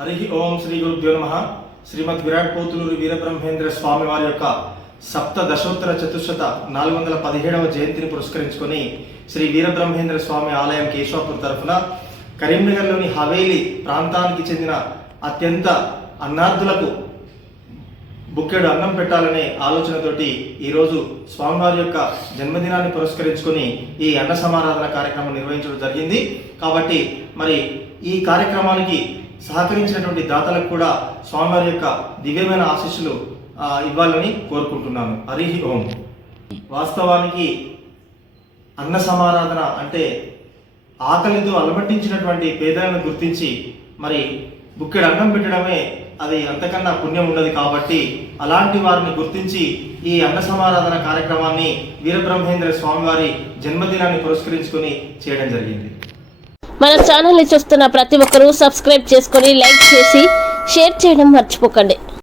హరి ఓం శ్రీ గురుభ్యో నమః. శ్రీమద్ విరాట్ పోతులూరి వీరబ్రహ్మేంద్ర స్వామి వారి యొక్క సప్తదశోత్తర చతుశత 417వ జయంతిని పురస్కరించుకొని శ్రీ వీరబ్రహ్మేంద్ర స్వామి ఆలయం కేశవాపూర్ తరఫున కరీంనగర్లోని హవేలి ప్రాంతానికి చెందిన అత్యంత అన్నార్థులకు బుక్కెడు అన్నం పెట్టాలనే ఆలోచనతోటి ఈరోజు స్వామివారి యొక్క జన్మదినాన్ని పురస్కరించుకొని ఈ అన్న సమారాధన కార్యక్రమం నిర్వహించడం జరిగింది. కాబట్టి మరి ఈ కార్యక్రమానికి సహకరించినటువంటి దాతలకు కూడా స్వామివారి యొక్క దివ్యమైన ఆశీస్సులు ఇవ్వాలని కోరుకుంటున్నాను. హరి ఓం. వాస్తవానికి అన్న సమారాధన అంటే ఆకలితో అలమటించినటువంటి పేదలను గుర్తించి మరి బుక్కెడు అన్నం పెట్టడమే అది అంతకన్నా పుణ్యం ఉండదు. కాబట్టి అలాంటి వారిని గుర్తించి ఈ అన్న సమారాధన కార్యక్రమాన్ని వీరబ్రహ్మేంద్ర స్వామివారి జన్మదినాన్ని పురస్కరించుకొని చేయడం జరిగింది. మన ఛానల్ని చూస్తున్న ప్రతి ఒక్కరూ సబ్స్క్రైబ్ చేసుకొని లైక్ చేసి షేర్ చేయడం మర్చిపోకండి.